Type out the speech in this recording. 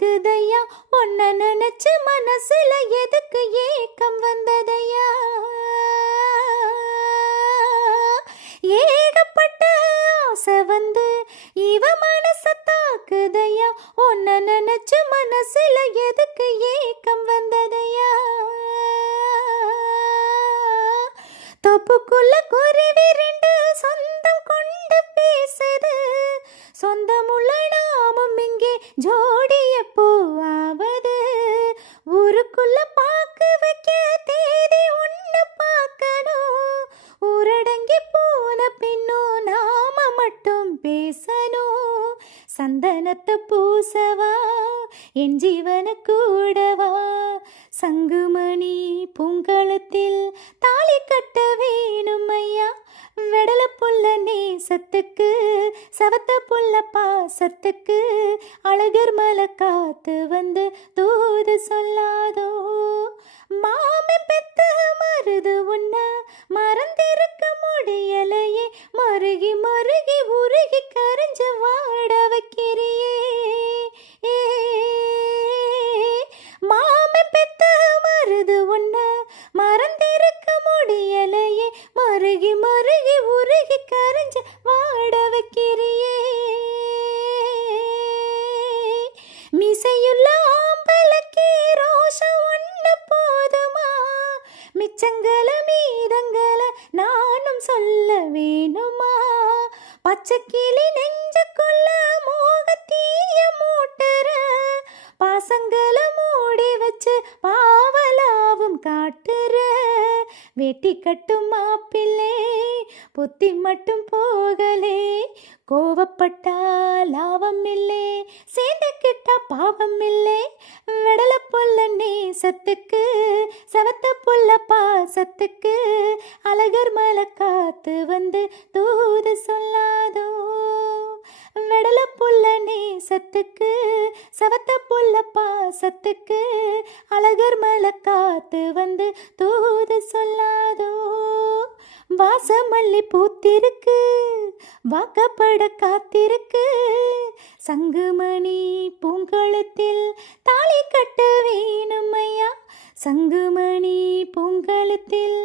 தாக்குதையா, உன்ன நினைச்சு மனசுல எதுக்கு ஏக்கம் வந்ததையா? ஏகப்பட்ட ஆசை வந்து இவ மனச தாக்குதையா, உன்ன நினைச்சு மனசுல எதுக்கு ஏக்கம் வந்ததையா? தொப்புக்குள்ள குருவி ரெண்டு சொந்தம் கொண்டு பேசுது, சொந்தமுள்ள நாமும் இங்கே ஜோடிய பூவாவது. ஊருக்குள்ள பாக்கு வைக்க தேதி ஒண்ணு பார்க்கணும், ஊரடங்கி போன பின்னும் நாம மட்டும் பேசணும். சந்தனத்தை பூசவா என் ஜீவன கூடவா, சங்குமணி பூங்கலத்தில் தாலி கட்ட வேணும் ஐயா. வெடல புள்ள நேசத்துக்கு சவத்த புள்ள பாசத்துக்கு அழகர் மலை காத்து வந்து தூது சொல்லாதோ. மாமி பெத்த மருது உன்ன மறந்திருக்க முடியலையே, மருகி மருகி உருகி கரைஞ்சு வாட வைக்கிறியே. மாமி பெத்த மருது உன்ன மறந்திருக்க முடியலையே, மருகி மருகி உருகி கரைஞ்சு வாட வைக்கிறியே. மிசையுள்ள ஆம்பலக்கே ரோஷம் ஒண்ணு போதுமா, மிச்சங்கள மீதங்கள நானும் சொல்ல வேணுமா? பச்சைக்கிளி நெஞ்சுக்குள்ள மோகத்தீய மூட்டுற, பாசங்கள மூடி வச்சு பாவலாவும் காட்டுற. வெட்டி கட்டும் மாப்பிள்ளே புத்தி மட்டும் போகலே, கோவப்பட்டா லாபம் இல்லே, சேர்ந்து கிட்டா பாவம் இல்லே. வெடல புள்ள நேசத்துக்கு சவத்த புள்ள பாசத்துக்கு அழகர் மலை காத்து வந்து தூது சொல்லாதோ. வெடல புள்ள நேசத்துக்கு சவத்த புள்ள பாசத்துக்கு அழகர் மலை காத்து வந்து தூது சொல்லாதோ. வாசமல்லி பூத்திருக்கு, வாக்கப்பட காத்திருக்கு, சங்குமணி பூங்கழுத்தில் தாலி கட்ட வேணும் ஐயா. சங்குமணி பூங்கழுத்தில்